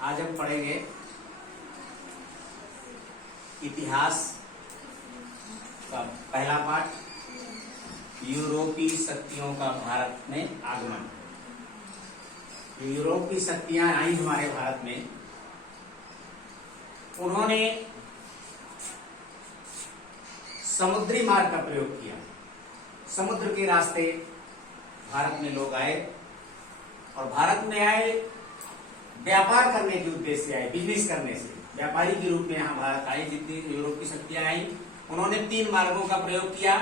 आज हम पढ़ेंगे इतिहास का पहला पाठ, यूरोपीय शक्तियों का भारत में आगमन। यूरोपीय शक्तियां आई हमारे भारत में, उन्होंने समुद्री मार्ग का प्रयोग किया। समुद्र के रास्ते भारत में लोग आए और भारत में आए व्यापार करने के उद्देश्य से आए, बिजनेस करने से व्यापारी के रूप में यहाँ भारत आए। जितनी यूरोपीय शक्तियां आई उन्होंने 3 मार्गों का प्रयोग किया।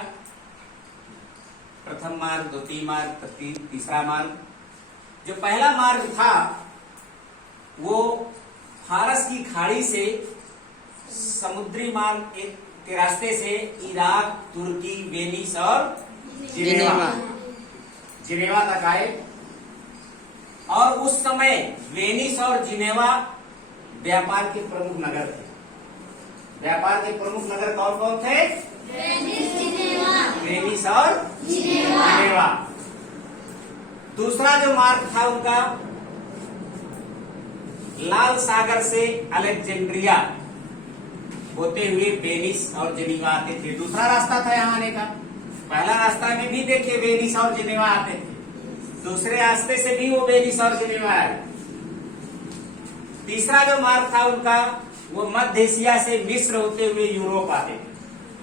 प्रथम मार्ग, द्वितीय मार्ग, तीसरा मार्ग। जो पहला मार्ग था वो फारस की खाड़ी से समुद्री मार्ग के रास्ते से इराक, तुर्की, वेनिस और जिनेवा तक आए। और उस समय वेनिस और जिनेवा व्यापार के प्रमुख नगर थे। व्यापार के प्रमुख नगर कौन कौन थे? वेनिस और जिनेवा। दूसरा जो मार्ग था उनका लाल सागर से अलेक्जेंड्रिया होते हुए वेनिस और जिनेवा आते थे। दूसरा रास्ता था यहाँ आने का। पहला रास्ता में भी देखिए वेनिस और जिनेवा आते थे, दूसरे रास्ते से भी वो वेनिस और जिनेवा आए। तीसरा जो मार्ग था उनका वो मध्य एशिया से मिस्र होते हुए यूरोप आते थे।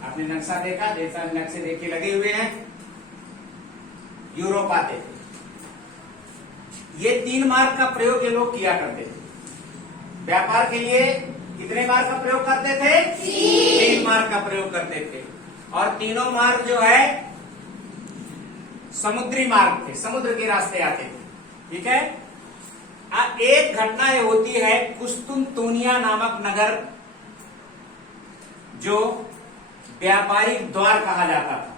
आपने नक्शा देखा, जैसा नक्शे देखे लगे हुए हैं, यूरोप आते थे। ये 3 मार्ग का प्रयोग ये लोग किया करते थे। व्यापार के लिए कितने मार्ग का प्रयोग करते थे? 3 मार्ग का प्रयोग करते थे। और तीनों मार्ग जो है समुद्री मार्ग थे, समुद्र के रास्ते आते थे। ठीक है। अब एक घटना ये होती है, कुस्तुनतुनिया नामक नगर जो व्यापारिक द्वार कहा जाता था।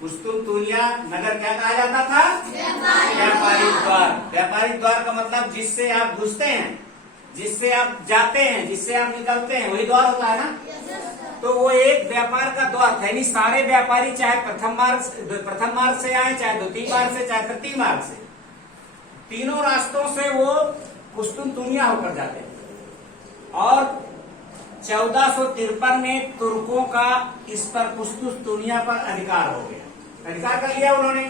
कुस्तुनतुनिया नगर क्या कहा जाता था? व्यापारिक द्वार। व्यापारिक द्वार का मतलब जिससे आप घुसते हैं, जिससे आप जाते हैं, जिससे आप निकलते हैं, वही द्वार होता है ना। तो वो एक व्यापार का द्वार था। यानी सारे व्यापारी चाहे प्रथम मार्ग से आए, चाहे द्वितीय मार्ग से, चाहे तृतीय मार्ग से, तीनों रास्तों से वो कुस्तुनतुनिया होकर जाते थे। और 1453 में तुर्कों का इस पर कुस्तुनतुनिया पर अधिकार हो गया। अधिकार कर लिया उन्होंने।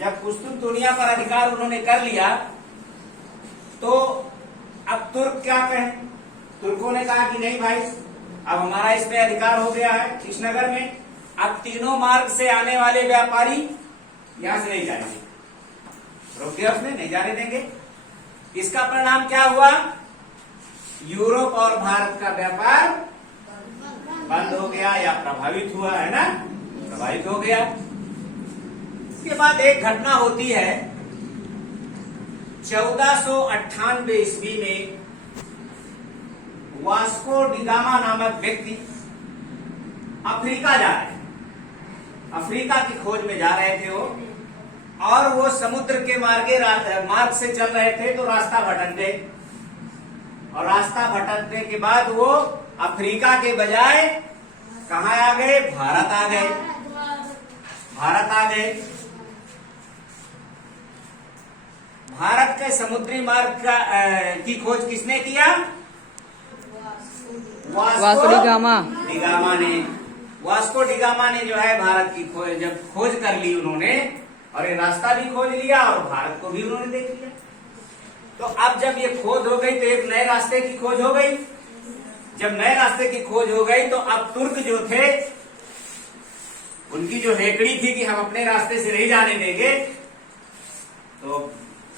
जब कुस्तुनतुनिया पर अधिकार उन्होंने कर लिया तो अब तुर्क क्या कहें? तुर्कों ने कहा कि नहीं भाई, अब हमारा इस पे अधिकार हो गया है इस नगर में, अब तीनों मार्ग से आने वाले व्यापारी यहां से नहीं जाएंगे। रोक दिया उसने, नहीं जाने देंगे। इसका परिणाम क्या हुआ? यूरोप और भारत का व्यापार बंद हो गया या प्रभावित हुआ, है ना, प्रभावित हो गया। इसके बाद एक घटना होती है 1498 ईस्वी में। वास्को डिगामा नामक व्यक्ति अफ्रीका जा रहे हैं, अफ्रीका की खोज में जा रहे थे वो। और वो समुद्र के मार्ग से चल रहे थे तो रास्ता भटक गए। और रास्ता भटकने के बाद वो अफ्रीका के बजाय कहाँ आ गए? भारत आ गए। भारत आ गए। भारत के समुद्री मार्ग की खोज किसने किया? वास्को डिगामा ने। वास्को डिगामा ने जो है भारत की खोज कर ली उन्होंने, और ये रास्ता भी खोज लिया और भारत को भी उन्होंने देख लिया। तो अब जब ये खोज हो गई तो एक नए रास्ते की खोज हो गई। जब नए रास्ते की खोज हो गई तो अब तुर्क जो थे, उनकी जो हेकड़ी थी कि हम अपने रास्ते से नहीं जाने देंगे, तो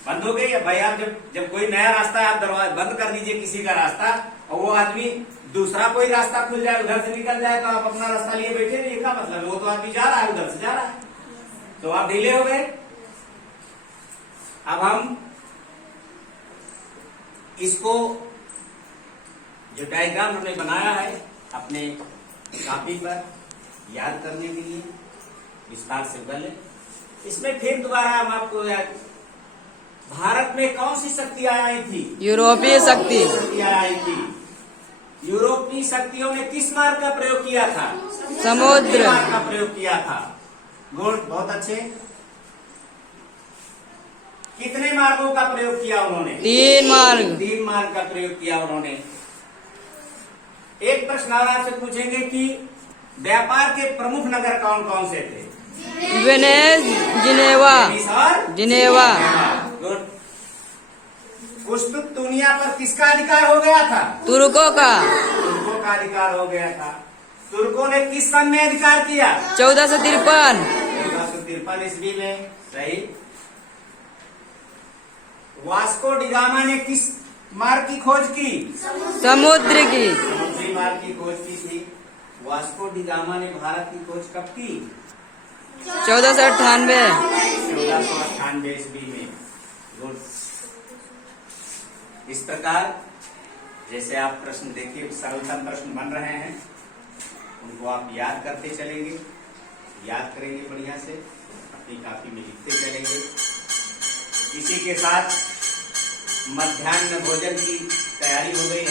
बंद हो गई। भाई आप जब कोई नया रास्ता आप दरवाजा बंद कर दीजिए किसी का रास्ता, और वो आदमी दूसरा कोई रास्ता खुल जाए, उधर से निकल जाए, तो आप अपना रास्ता लिए बैठे रहिए। क्या मतलब? वो तो आदमी जा रहा है, उधर से जा रहा है, तो आप ढीले हो गए। अब हम इसको जो डायग्राम हमने बनाया है अपने कॉपी पर याद करने के लिए विस्तार से कर लें। इसमें फिर दोबारा हम आपको भारत में कौन सी शक्तियां आई थी? यूरोपीय शक्तियां आई थी। यूरोपीय शक्तियों ने किस मार्ग का प्रयोग किया था? समुद्र मार्ग का प्रयोग किया था। गुड, बहुत अच्छे। कितने मार्गों का प्रयोग किया उन्होंने? 3 मार्ग। 3 मार्ग का प्रयोग किया उन्होंने। एक प्रश्न और आपसे पूछेंगे कि व्यापार के प्रमुख नगर कौन कौन से थे? Venice, Geneva. वेनिस और जिनेवा। गुड। कुस्तुंतुनिया पर किसका अधिकार हो गया था? तुर्कों का। तुर्कों का अधिकार हो गया था। तुर्कों ने किस सन में अधिकार किया? 1453। 1453 ईस्वी में। सही। वास्को डिगामा ने किस मार्ग की खोज की? समुद्र की। समुद्री मार्ग की खोज की थी। वास्को डिगामा ने भारत की खोज कब की? 1498। 1498 ईस्वी में। गुड। इस प्रकार जैसे आप प्रश्न देखिए, सरलतम प्रश्न बन रहे हैं, उनको आप याद करते चलेंगे, याद करेंगे बढ़िया से, अपनी कॉपी में लिखते चलेंगे। इसी के साथ मध्याह्न भोजन की तैयारी हो गई है।